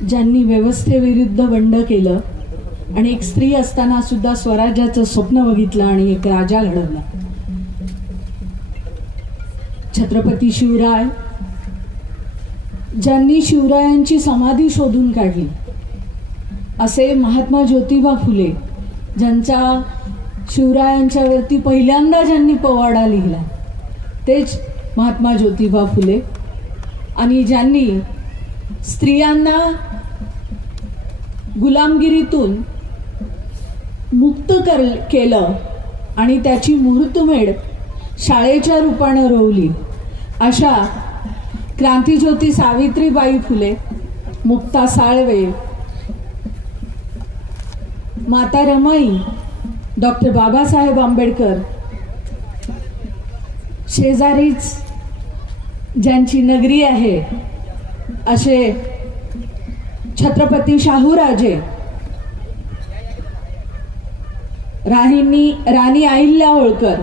ज्यांनी व्यवस्थेविरुद्ध बंड केलं आणि एक स्त्री असताना सुद्धा स्वराज्याचं स्वप्न बघितलं आणि एक राजा घडवला. छत्रपती शिवराय, ज्यांनी शिवरायांची समाधी शोधून काढली, असे महात्मा ज्योतिबा फुले, ज्यांच्या शिवरायांच्यावरती पहिल्यांदा ज्यांनी पोवाडा लिहिला तेच महात्मा ज्योतिबा फुले, आणि ज्यांनी स्त्रियांना गुलामगिरीतून मुक्त केलं आणि त्याची मुहूर्तमेढ शाळेच्या रूपानं रोवली, अशा क्रांतिज्योती सावित्रीबाई फुले, मुक्ता साळवे, माता रमाई, डॉक्टर बाबासाहेब आंबेडकर, शेजारीच ज्यांची नगरी आहे असे छत्रपती शाहूराजे, राणी अहिल्या होळकर,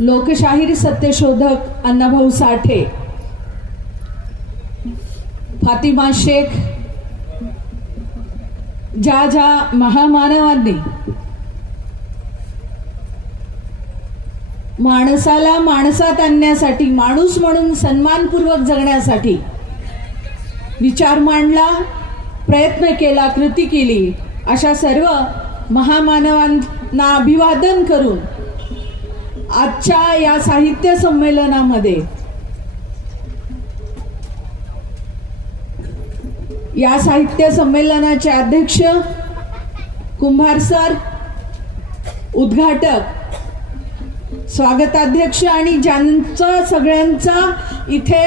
लोकशाहीर सत्यशोधक अण्णाभाऊ साठे, फातिमा शेख, ज्या महामानवांनी माणसाला माणसात आणण्यासाठी, माणूस म्हणून सन्मानपूर्वक जगण्यासाठी विचार मांडला, प्रयत्न केला, कृती केली, अशा सर्व महामानवांना अभिवादन करून आजच्या या साहित्य संमेलनामध्ये या साहित्य संमेलनाचे अध्यक्ष कुंभार सर, उद्घाटक, स्वागताध्यक्ष आणि ज्यांचा सगळ्यांचा इथे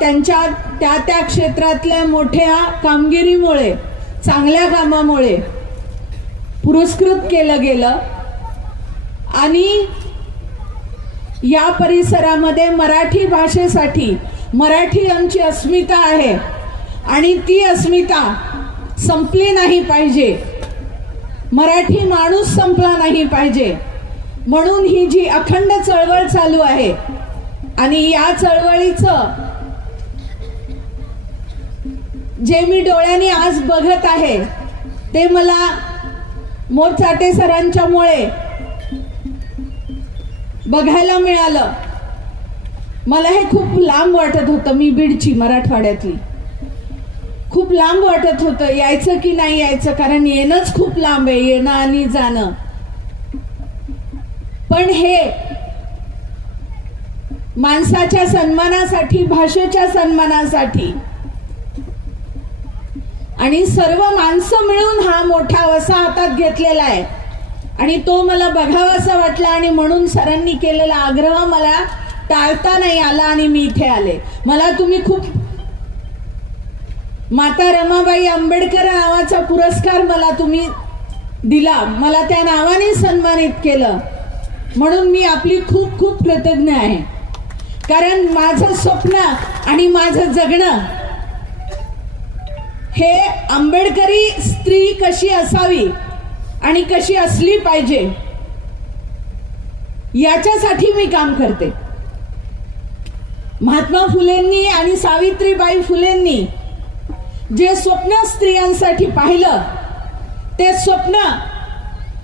त्यांच्या त्या क्षेत्रातल्या मोठ्या कामगिरीमुळे, चांगल्या कामामुळे पुरस्कृत केलं गेलं, आणि या परिसरामध्ये मराठी भाषेसाठी, मराठी आमची अस्मिता आहे आणि ती अस्मिता संपली नाही पाहिजे, मराठी माणूस संपला नाही पाहिजे, म्हणून ही जी अखंड चळवळ चालू आहे आणि या चळवळीचं जे मी डोळ्यांनी आज बघत आहे ते मला मोरचाटे सरांच्यामुळे बघायला मिळालं. मला हे खूप लांब वाटत होतं, मी बीडची, मराठवाड्यातली, खूप लांब वाटत होतं यायचं की नाही यायचं, कारण येणंच खूप लांब आहे, येणं आणि जाणं. पण हे माणसाच्या सन्मानासाठी, भाषेच्या सन्मानासाठी आणि सर्व माणसं मिळून हा मोठा वसा हातात घेतलेला आहे आणि तो मला बघावासा वाटला आणि म्हणून सरांनी केलेला आग्रह मला टाळता नाही आला आणि मी इथे आले. मला तुम्ही खूप माता रमाबाई आंबेडकर नावाचा पुरस्कार मला तुम्ही दिला, मला त्या नावाने सन्मानित केलं, म्हणून मी आपली खूप खूप कृतज्ञ आहे. कारण माझं स्वप्न आणि माझं जगणं हे आंबेडकरी स्त्री कशी असावी आणि कशी असली पाहिजे याच्यासाठी मी काम करते. महात्मा फुलेंनी आणि सावित्रीबाई फुलेंनी जे स्वप्न स्त्रियांसाठी पाहिलं ते स्वप्न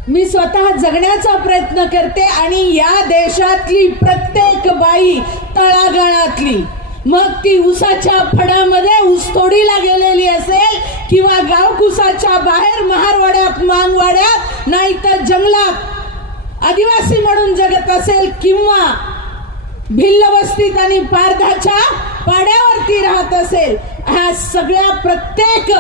मी स्वतः जगण्याचा प्रयत्न करते आणि या देशातली प्रत्येक बाई, तळागाळातली, मग ती उसाच्या फडामध्ये ऊसतोडीला गेलेली असेल किंवा गावकुसाच्या बाहेर महारवाड्यात, मानवाड्यात, नाहीतर जंगलात आदिवासी म्हणून जगत असेल किंवा भिल्ल वस्तीत आणि पारधाच्या पाड्यावरती राहत असेल, ह्या सगळ्या प्रत्येक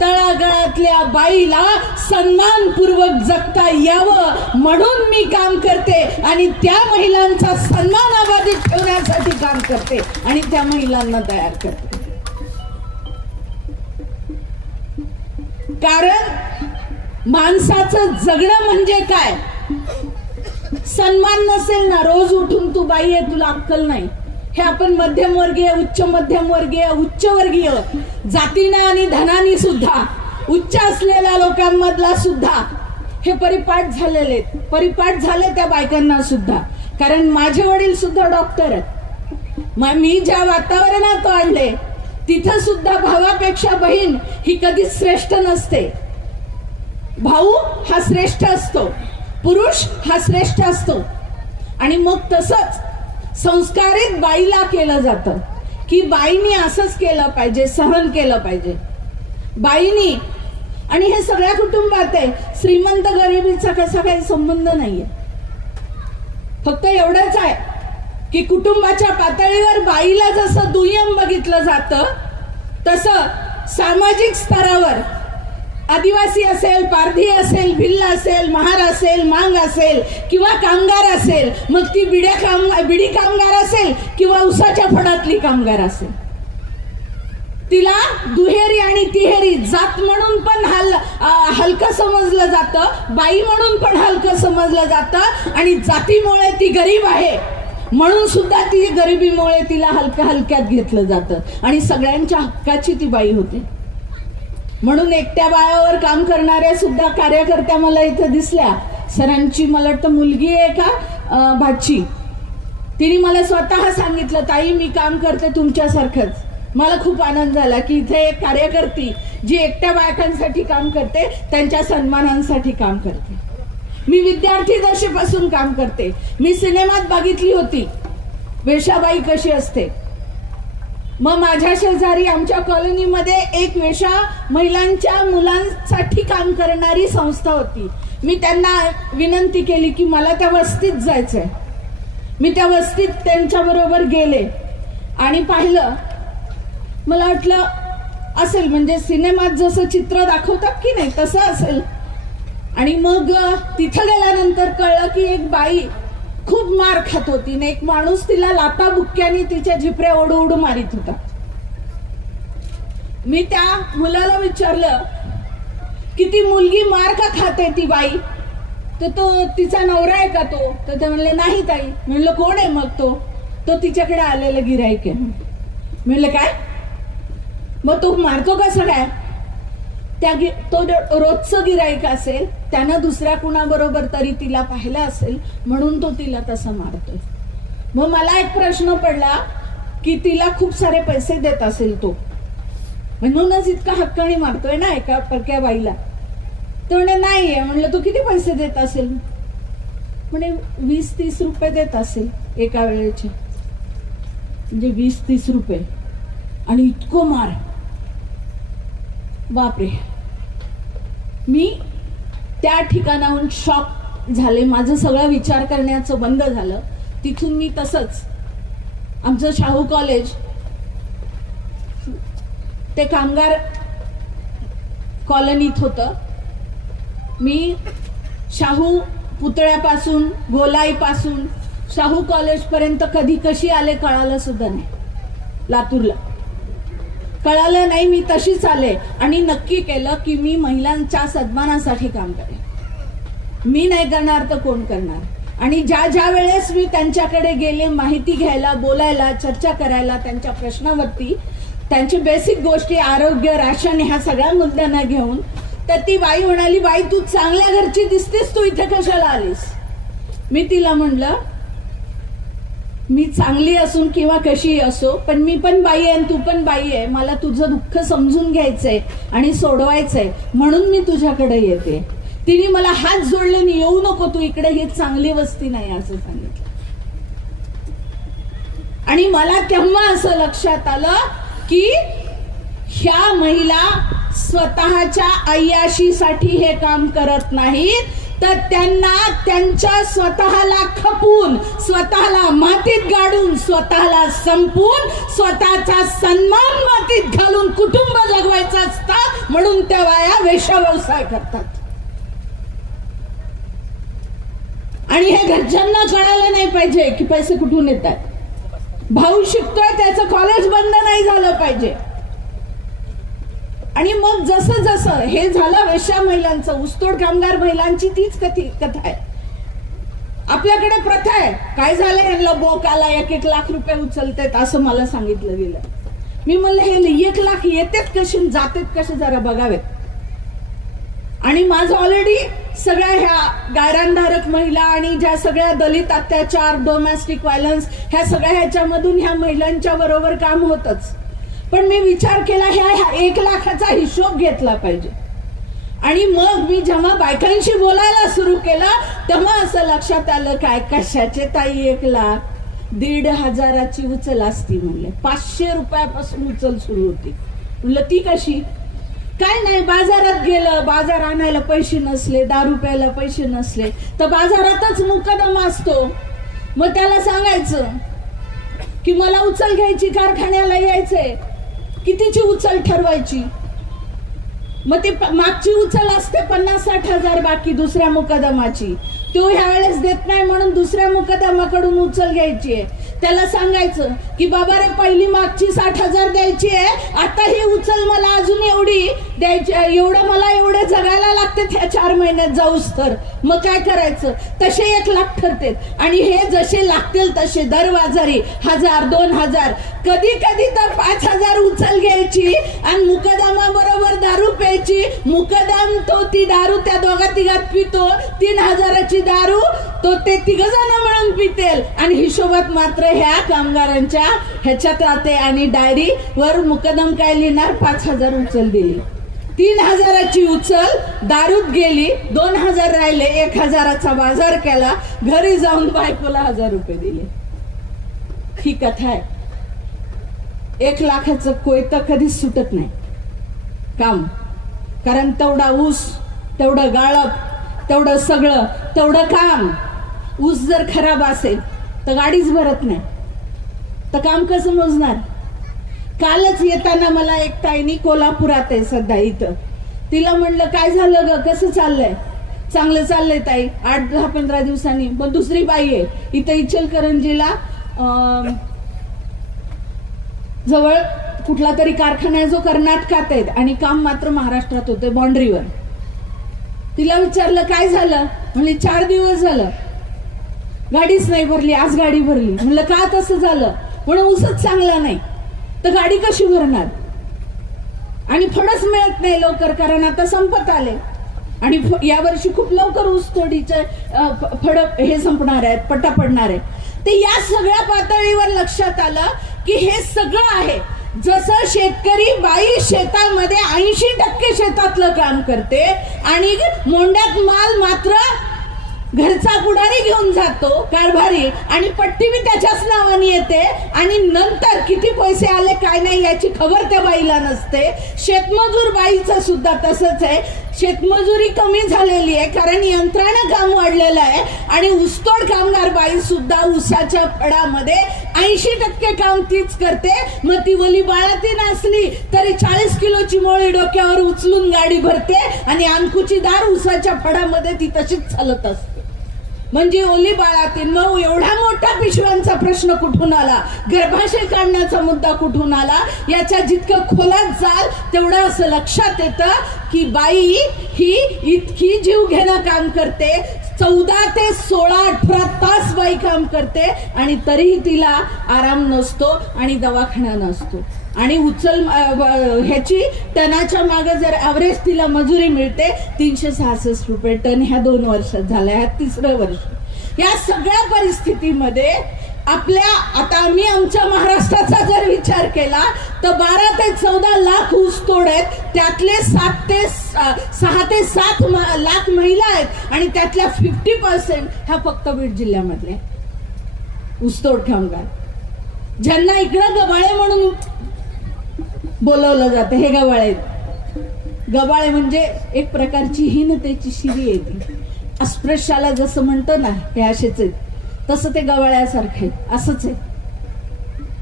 तळागाळातल्या बाईला सन्मानपूर्वक जगता यावं म्हणून मी काम करते आणि त्या महिलांचा सन्मान अबाधित ठेवण्यासाठी काम करते आणि त्या महिलांना तयार करते. कारण माणसाचं जगणं म्हणजे काय? सन्मान नसेल ना, रोज उठून तू बाई आहे, तुला अक्कल नाही, हे आपण मध्यमवर्गीय, उच्च मध्यमवर्गीय, उच्चवर्गीय जातीनं आणि धनानी सुद्धा, उच्च असलेल्या लोकांमधला सुद्धा हे परिपाठ झाले त्या बायकांना सुद्धा. कारण माझे वडील सुद्धा डॉक्टर आहेत, मी ज्या वातावरणात वाढले तिथं सुद्धा भावापेक्षा बहीण ही कधीच श्रेष्ठ नसते. भाऊ हा श्रेष्ठ असतो, पुरुष हा श्रेष्ठ असतो. आणि मग तसंच संस्कारित बाईला केलं जातं की बाईनी असंच केलं पाहिजे, सहन केलं पाहिजे. बाईनी, आणि हे सगळ्या कुटुंबात आहे, श्रीमंत गरिबीचा कसा काही संबंध नाहीये. फक्त एवढंच आहे की कुटुंबाच्या पातळीवर बाईला जसं दुय्यम बघितलं जातं, तसं सामाजिक स्तरावर आदिवासी असेल, पारधी असेल, भिल्ल असेल, महार असेल, मांग असेल किंवा कामगार असेल, मग ती बिडी कामगार असेल किंवा उसाच्या फडातली कामगार असेल, तिला दुहेरी आणि तिहेरी जात म्हणून पण हलकं समजलं जातं, बाई म्हणून पण हलकं समजलं जातं. आणि जातीमुळे ती गरीब आहे म्हणून सुद्धा ती गरिबीमुळे तिला हलक्यात घेतलं जातं आणि सगळ्यांच्या हक्काची ती बाई होते. म्हणून एकट्या बायावर काम करणाऱ्या सुद्धा कार्यकर्त्या मला इथं दिसल्या. सरांची मला वाटतं मुलगी आहे का भाची, तिने मला स्वतः सांगितलं, ताई मी काम करते तुमच्यासारखंच. मला खूप आनंद झाला की इथे एक कार्यकर्ती जी एकट्या बायकांसाठी काम करते, त्यांच्या सन्मानांसाठी काम करते. मी विद्यार्थी दशेपासून काम करते. मी सिनेमात बघितली होती वेश्याबाई कशी असते. मग माझ्या शेजारी आमच्या कॉलनीमध्ये एक वेश्या महिलांच्या मुलांसाठी काम करणारी संस्था होती. मी त्यांना विनंती केली की मला त्या वस्तीत जायचंय. मी त्या वस्तीत त्यांच्याबरोबर गेले आणि पाहिलं. मला वाटलं असेल, म्हणजे सिनेमात जसं चित्र दाखवतात की नाही तसं असेल. आणि मग तिथं गेल्यानंतर कळलं की एक बाई खूप मार खात होती आणि एक माणूस तिला लाता बुक्क्याने तिच्या झिपऱ्या ओढू ओढू मारित होता. मी त्या मुलाला विचारलं की ती मुलगी मार का खाते ती बाई, तर तो तिचा नवरा आहे का तो, तर ते म्हणले नाही ताई. म्हणलं कोण आहे मग तो तिच्याकडे आलेलं गिऱ्हाईक आहे. म्हणलं काय, मग तो मारतो कसं काय, तो रोजचं गिऱ्हाईक असेल, त्यानं दुसऱ्या कुणाबरोबर तरी तिला पाहिलं असेल म्हणून तो तिला तसं मारतोय. मग मला एक प्रश्न पडला की तिला खूप सारे पैसे देत असेल तो, म्हणूनच इतका हक्काने मारतोय ना एका परक्या बाईला. तो म्हणे नाहीये. म्हणलं तू किती पैसे देत असेल. म्हणे 20-30 रुपये देत असेल एका वेळेचे. म्हणजे 20-30 रुपये आणि इतकं मार, बापरे. मी त्या ठिकाणाहून शॉक झाले. माझं सगळं विचार करण्याचं बंद झालं. तिथून मी तसंच आमचं शाहू कॉलेज ते कामगार कॉलनीत होतं. मी शाहू पुतळ्यापासून, गोलाईपासून शाहू कॉलेजपर्यंत कधी कशी आले कळालं सुद्धा नाही. लातूरला कळालं नाही. मी तशीच आले आणि नक्की केलं की मी महिलांच्या सन्मानासाठी काम करेन. मी नाही करणार तर कोण करणार. आणि ज्या वेळेस मी त्यांच्याकडे गेले माहिती घ्यायला, बोलायला, चर्चा करायला त्यांच्या प्रश्नावरती, त्यांची बेसिक गोष्टी, आरोग्य, राशन, ह्या सगळ्या मुद्द्यांना घेऊन, तर ती बाई म्हणाली, बाई तू चांगल्या घरची दिसतेस, तू इथे कशाला आलीस. मी तिला म्हणलं मी चांगली असून किंवा कशी असो, पण मी पण बाई आहे आणि तू पण बाई आहे. मला तुझं दुःख समजून घ्यायचंय आणि सोडवायचंय म्हणून मी तुझ्याकडे येते. तिने मला हात जोडले आणि येऊ नको तू इकडे, ही चांगली वस्ती नाही असं सांगितलं. आणि मला तेव्हा असं लक्षात आलं की ह्या महिला स्वतःच्या अय्याशीसाठी हे काम करत नाहीत, तर त्यांना त्यांच्या स्वतःला खपून, स्वतःला मातीत गाडून, स्वतःला संपून, स्वतःचा सन्मान मातीत घालून कुटुंब जगवायचं असतं. म्हणून त्या बाया वेश्या व्यवसाय करतात. आणि हे घरच्यांना कळायला नाही पाहिजे की पैसे कुठून येतात. भाऊ शिकतोय त्याचं कॉलेज बंद नाही झालं पाहिजे. आणि मग जसं जसं हे झालं वेश्या महिलांचं, ऊसतोड कामगार महिलांची तीच कथा आहे. आपल्याकडे प्रथा आहे. काय झालं, यांना बोक आला, 1-1 लाख रुपये उचलतात असं मला सांगितलं गेलं. मी म्हणलं हे 1 लाख येतात कशी, जातात कसे, जरा बघावेत. आणि माझं ऑलरेडी सगळ्या ह्या गायरानधारक महिला आणि ज्या सगळ्या दलित अत्याचार, डोमेस्टिक व्हायलन्स, ह्या सगळ्या ह्याच्यामधून ह्या महिलांच्या बरोबर काम होतच. पण मी विचार केला ह्या 1 लाखाचा हिशोब घेतला पाहिजे. आणि मग मी जेव्हा बायकांशी बोलायला सुरू केलं तेव्हा असं लक्षात आलं काय कशाचे ताई 1 लाख 1,500ची उचल असती म्हणले. 500 रुपयापासून उचल सुरू होती. म्हणलं ती कशी? काय नाही, बाजारात गेलं, बाजार आणायला पैसे नसले, दारू प्यायला पैसे नसले तर बाजारातच मुकदमा असतो. मग त्याला सांगायचं की मला उचल घ्यायची, कारखान्याला यायचंय, कितीची उचल ठरवायची. मग ते मागची उचल असते 50-60 हजार बाकी दुसऱ्या मुकदमाची, तो ह्या वेळेस देत नाही म्हणून दुसऱ्या मुकदमाकडून उचल घ्यायची आहे. त्याला सांगायचं की बाबा रे पहिली मागची 60,000 द्यायची आहे, आता ही उचल मला अजून एवढी द्यायची, एवढं मला एवढे जगायला लागते त्या 4 महिन्यात जाऊस तर. मग काय करायचं? तसे 1 लाख ठरते. आणि हे जसे लागतील तसे दरबाजारी 1000, 2000, कधी कधी तर 5000 उचल घ्यायची आणि मुकदमा बरोबर दारू प्यायची. मुकदम तो ती दारू त्या 2-3 पितो, 3000ची दारू तो ते 3 जण मिळून पितेल आणि हिशोबात मात्र ह्या कामगारांच्या ह्याच्यात राहते. आणि डायरी वर मुकदम काय लिहिणार? 5000 उचल दिली, 3000ची उचल दारूत गेली, 2000 राहिले, 1000चा बाजार केला, घरी जाऊन बायकोला 1000 रुपये दिले. ही कथा आहे. 1 लाखाचं कोयतं कधीच सुटत नाही काम, कारण तेवढा ऊस, तेवढं गाळप, तेवढं सगळं, तेवढं काम. ऊस जर खराब असेल तर गाडीच भरत नाही तर काम कसं मोजणार? कालच येताना मला एक ताईनी, कोल्हापुरात आहे सध्या इथं, तिला म्हणलं काय झालं ग, कसं चाललंय? चांगलं चाललंय ताई, 8-10-15 दिवसांनी. पण दुसरी बाई आहे इथं इचलकरंजीला जवळ कुठला तरी कारखाना आहे जो कर्नाटकात आहे आणि काम मात्र महाराष्ट्रात होते बाउंड्रीवर. तिला विचारलं काय झालं? म्हणले 4 दिवस झालं गाडीच नाही भरली, आज गाडी भरली. म्हणलं का तसं झालं? म्हणून ऊसच चांगला नाही तर गाडी कशी भरणार? आणि फळच मिळत नाही लवकर कारण आता संपत आले आणि यावर्षी खूप लवकर ऊस तोडीचे फळ हे संपणार आहेत, पट्टा पडणार आहे. ते या सगळ्या पातळीवर लक्षात आलं की हे सगळं आहे. जसं शेतकरी बाई शेतामध्ये 80% शेतातलं काम करते आणि मोंड्यात माल मात्र घरचा पुढारी घेऊन जातो कारभारी आणि पट्टी बी त्याच्याच नावाने येते आणि नंतर किती पैसे आले काय नाही याची खबर त्या बाईला नसते. शेतमजूर बाईचं सुद्धा तसंच आहे. शेतमजुरी कमी झालेली आहे कारण यंत्रानं काम वाढलेलं आहे आणि ऊसतोड कामगार बाई सुद्धा ऊसाच्या फडामध्ये 80% काम तीच करते. मग ती वली बाळातीन असली तरी 40 किलोची मोळी डोक्यावर उचलून गाडी भरते आणि आणखूची दार ऊसाच्या फडामध्ये ती तशीच चालत असते. म्हणजे ओली बाळातीन. मग एवढा मोठा पिशव्यांचा प्रश्न कुठून आला? गर्भाशय काढण्याचा मुद्दा कुठून आला? याच्या जितकं खोलात जाल तेवढं असं लक्षात येतं की बाई ही इतकी जीव घेणं काम करते. 14 ते 16-18 तास बाई काम करते आणि तरीही तिला आराम नसतो आणि दवाखाना नसतो. आणि उचल ह्याची टनाच्या मागे जर ॲव्हरेज तिला मजुरी मिळते 366 रुपये टन. ह्या 2 वर्षात झाल्या, ह्या 3रं वर्ष. या सगळ्या परिस्थितीमध्ये आपल्या आता आम्ही आमच्या महाराष्ट्राचा जर विचार केला तर 12 ते 14 लाख ऊसतोड आहेत. त्यातले 6 ते 7 लाख महिला आहेत आणि त्यातल्या 50% ह्या फक्त बीड जिल्ह्यामधले ऊसतोड कामगार, ज्यांना इकडं गबाळे म्हणून बोलवलं जातं. हे गबाळे, गबाळे म्हणजे एक प्रकारची हीनतेची शिरी आहे ती. अस्पृश्याला जसं म्हणतो ना हे असेच आहेत तसं ते गवाळ्यासारखे असंच आहे.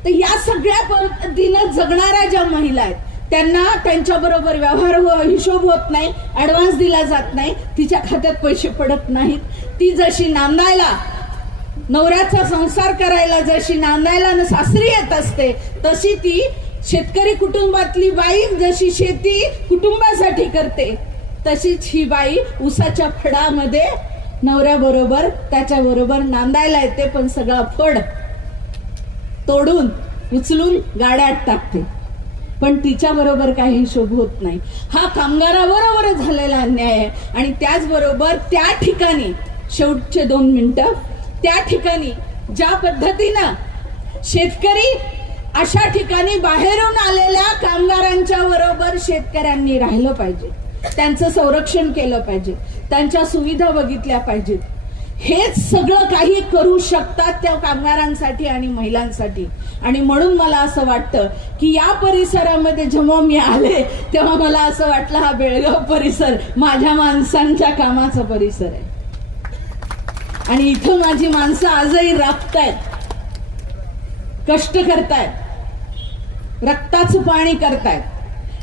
तर या सगळ्या पद्धतीनं जगणाऱ्या ज्या महिला आहेत त्यांना त्यांच्या बरोबर व्यवहार हिशोब होत नाही, ऍडव्हान्स दिला जात नाही, तिच्या खात्यात पैसे पडत नाहीत. ती जशी नांदायला नवऱ्याचा संसार करायला जशी नांदायला सासरी येत असते तशी ती शेतकरी कुटुंबातली बाई जशी शेती कुटुंबासाठी करते तशीच ही बाई ऊसाच्या फडामध्ये नवऱ्याबरोबर त्याच्याबरोबर नांदायला येते. पण सगळा फड तोडून उचलून गाड्यात टाकते. पण तिच्या बरोबर काही हिशोब होत नाही. हा कामगाराबरोबर झालेला अन्याय आहे. आणि त्याचबरोबर त्या ठिकाणी शेवटचे 2 मिनिटं, त्या ठिकाणी ज्या पद्धतीनं शेतकरी अशा ठिकाणी बाहेरून आलेल्या कामगारांच्या बरोबर शेतकऱ्यांनी राहिलं पाहिजे, त्यांचं संरक्षण केलं पाहिजे, त्यांच्या सुविधा बघितल्या पाहिजेत. हेच सगळं काही करू शकतात त्या कामगारांसाठी आणि महिलांसाठी. आणि म्हणून मला असं वाटतं की या परिसरामध्ये जेव्हा मी आले तेव्हा मला असं वाटलं हा बेळगाव परिसर माझ्या माणसांच्या कामाचा परिसर आहे. आणि इथं माझी माणसं आजही राबतायत, कष्ट करतायत, रक्ताचं पाणी करतायत.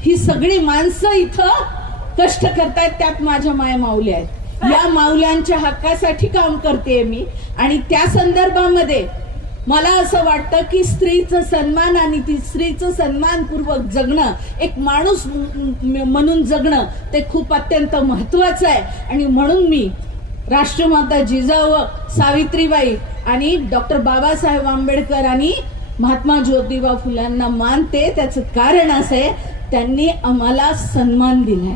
ही सगळी माणसं इथं कष्ट करतायत, त्यात माझ्या माया माऊली आहेत. या माऊल्यांच्या हक्कासाठी काम करते मी. आणि त्या संदर्भामध्ये मला असं वाटतं की स्त्रीचं सन्मान आणि ती स्त्रीचं सन्मानपूर्वक जगणं, एक माणूस म्हणून जगणं, ते खूप अत्यंत महत्वाचं आहे. आणि म्हणून मी राष्ट्रमाता जिजाऊ सावित्रीबाई आणि डॉक्टर बाबासाहेब आंबेडकर आणि महात्मा ज्योतिबा फुल्यांना मानते. त्याचं कारण असं आहे, त्यांनी आम्हाला सन्मान दिलाय,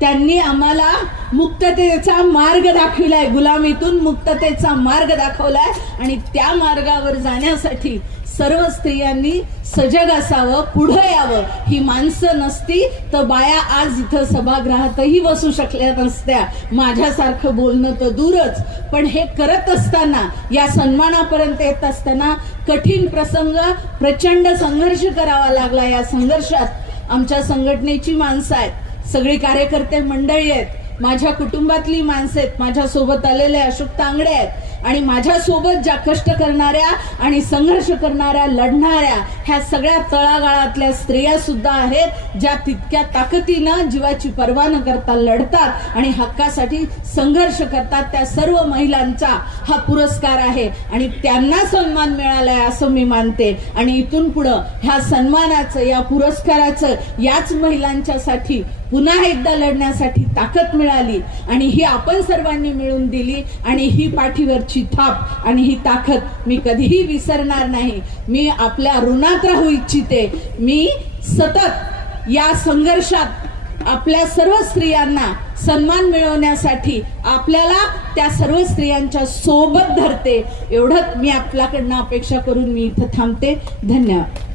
त्यांनी आम्हाला मुक्ततेचा मार्ग दाखविलाय, गुलामीतून मुक्ततेचा मार्ग दाखवलाय. आणि त्या मार्गावर जाण्यासाठी सर्व स्त्रियांनी सजग असावं, पुढे यावं. ही माणसं नसती तर बाया आज इथं सभागृहातही बसू शकल्या नसत्या, माझ्यासारखं बोलणं तर दूरच. पण हे करत असताना, या सन्मानापर्यंत येत असताना कठीण प्रसंग, प्रचंड संघर्ष करावा लागला. या संघर्षात आमच्या संघटनेची माणसं आहेत, सगळी कार्यकर्ते मंडळी आहेत, माझ्या कुटुंबातली माणसं आहेत, माझ्या सोबत आलेले अशोक तांगडे आहेत. आणि माझ्या सोबत ज्या कष्ट करणाऱ्या आणि संघर्ष करणाऱ्या, लढणाऱ्या, ह्या सगळ्या तळागाळातल्या स्त्रिया सुद्धा आहेत, ज्या तितक्या ताकदीनं जीवाची पर्वा न करता लढतात आणि हक्कासाठी संघर्ष करतात. त्या सर्व महिलांचा हा पुरस्कार आहे आणि त्यांना सन्मान मिळालाय असं मी मानते. आणि इथून पुढं ह्या सन्मानाचं, या पुरस्काराचं, याच महिलांच्यासाठी पुन्हा एकदा लढण्यासाठी ताकद मिळाली आणि ही आपण सर्वांनी मिळून दिली. आणि ही पाठीवरची थाप आणि ही ताकद मी कधीही विसरणार नाही. मी आपल्या ऋणात राहू इच्छिते. मी सतत या संघर्षात आपल्या सर्व स्त्रियांना सन्मान मिळवण्यासाठी आपल्याला त्या सर्व स्त्रियांच्या सोबत धरते. एवढंच मी आपल्याकडनं अपेक्षा करून मी इथं थांबते. धन्यवाद.